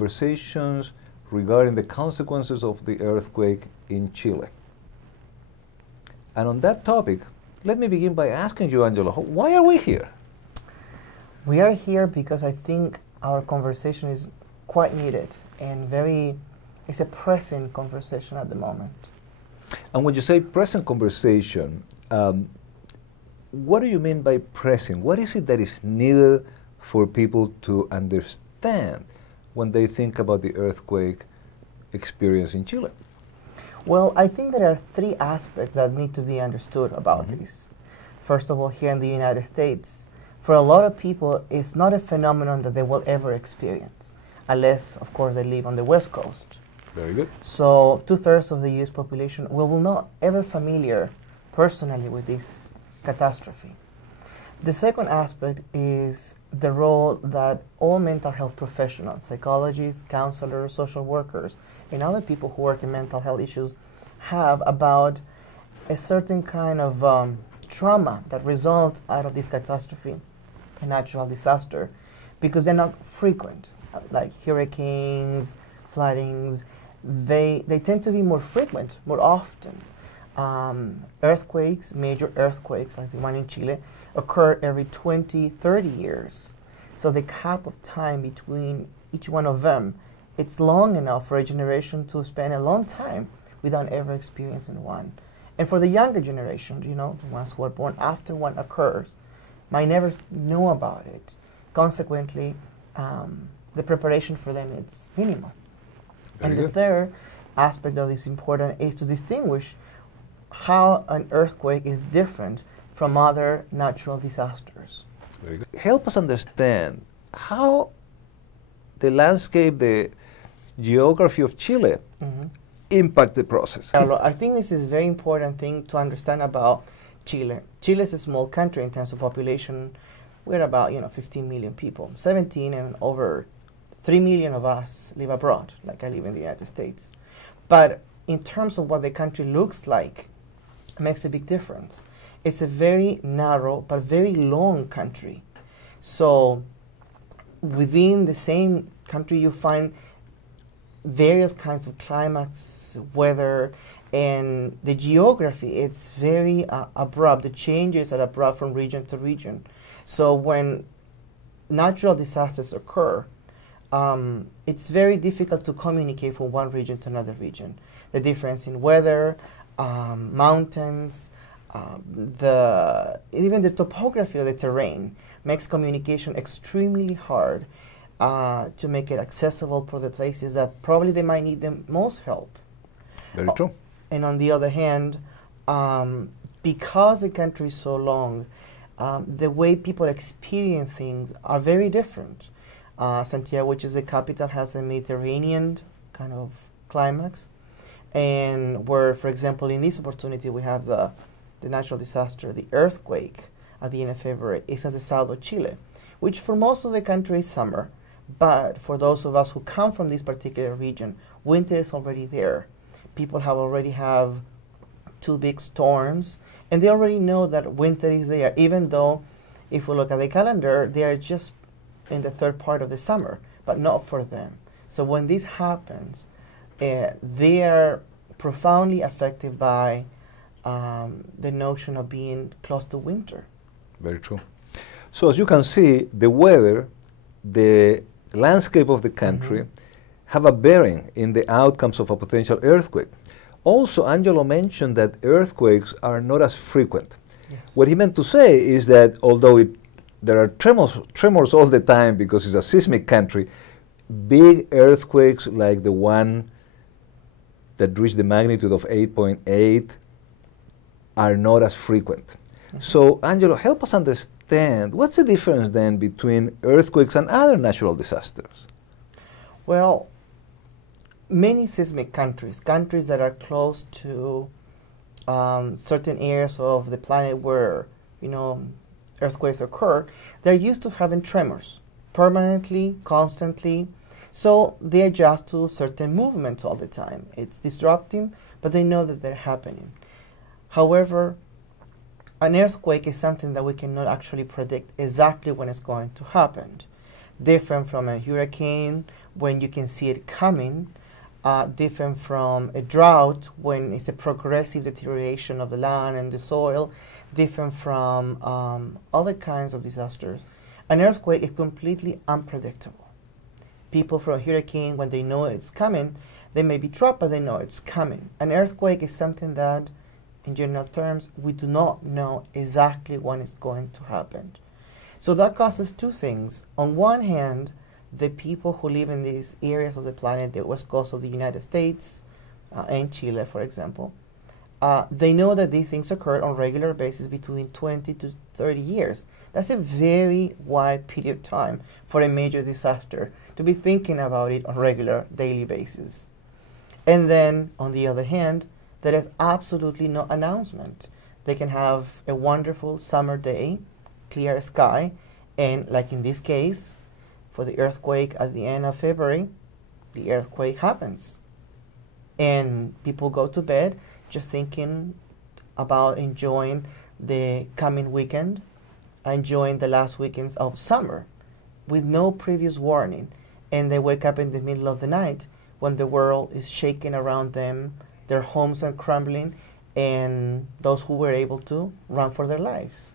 conversations regarding the consequences of the earthquake in Chile. And on that topic, let me begin by asking you, Angelo, why are we here? We are here because I think our conversation is quite needed and it's a present conversation at the moment. And when you say present conversation, what do you mean by present? What is it that is needed for people to understand when they think about the earthquake experience in Chile? Well, I think there are three aspects that need to be understood about this. First of all, here in the United States, for a lot of people, it's not a phenomenon that they will ever experience, unless, of course, they live on the West Coast. Very good. So 2/3 of the U.S. population will not ever familiar personally with this catastrophe. The second aspect is the role that all mental health professionals, psychologists, counselors, social workers, and other people who work in mental health issues have about a certain kind of trauma that results out of this catastrophe, a natural disaster, because they're not frequent, like hurricanes, floodings. They tend to be more frequent, more often. Earthquakes, major earthquakes, like the one in Chile, occur every 20, 30 years. So the gap of time between each one of them, it's long enough for a generation to spend a long time without ever experiencing one. And for the younger generation, you know, the ones who are born after one occurs, might never know about it. Consequently, the preparation for them is minimal. And the third aspect of this important is to distinguish how an earthquake is different from other natural disasters. Very good. Help us understand how the landscape, the geography of Chile impact the process. I think this is a very important thing to understand about Chile. Chile is a small country in terms of population. We're about 15 million people. 17 and over 3 million of us live abroad, like I live in the United States. But in terms of what the country looks like, it makes a big difference. It's a very narrow but very long country. So within the same country you find various kinds of climates, weather, and the geography. It's very abrupt. The changes are abrupt from region to region. So when natural disasters occur, it's very difficult to communicate from one region to another region. The difference in weather, mountains, even the topography of the terrain makes communication extremely hard to make it accessible for the places that probably they might need the most help. Very true. And on the other hand, because the country is so long, the way people experience things are very different. Santiago, which is the capital, has a Mediterranean kind of climax, and where, for example, in this opportunity we have the natural disaster, the earthquake at the end of February, is in the south of Chile, which for most of the country is summer, but for those of us who come from this particular region, winter is already there. People already have 2 big storms, and they already know that winter is there, even though if we look at the calendar, they are just in the third part of the summer, but not for them. So when this happens, they are profoundly affected by the notion of being close to winter. Very true. So as you can see, the weather, the landscape of the country have a bearing in the outcomes of a potential earthquake. Also, Angelo mentioned that earthquakes are not as frequent. Yes. What he meant to say is that although there are tremors all the time because it's a seismic country, big earthquakes like the one that reached the magnitude of 8.8 are not as frequent. So, Angelo, help us understand, what's the difference then between earthquakes and other natural disasters? Well, many seismic countries that are close to certain areas of the planet where, earthquakes occur, they're used to having tremors permanently, constantly. So they adjust to certain movements all the time. It's disrupting, but they know that they're happening. However, an earthquake is something that we cannot actually predict exactly when it's going to happen. different from a hurricane when you can see it coming, different from a drought when it's a progressive deterioration of the land and the soil, different from other kinds of disasters. An earthquake is completely unpredictable. People from a hurricane, when they know it's coming, they may be trapped, but they know it's coming. An earthquake is something that, in general terms, we do not know exactly when it's going to happen. So that causes two things. On one hand, the people who live in these areas of the planet, the west coast of the United States and Chile, for example, they know that these things occur on a regular basis between 20 to 30 years. That's a very wide period of time for a major disaster to be thinking about it on a regular daily basis. And then, on the other hand, there is absolutely no announcement. They can have a wonderful summer day, clear sky, and like in this case, for the earthquake at the end of February, the earthquake happens. And people go to bed just thinking about enjoying the coming weekend, enjoying the last weekends of summer with no previous warning. And they wake up in the middle of the night when the world is shaking around them, their homes are crumbling, and those who were able to run for their lives.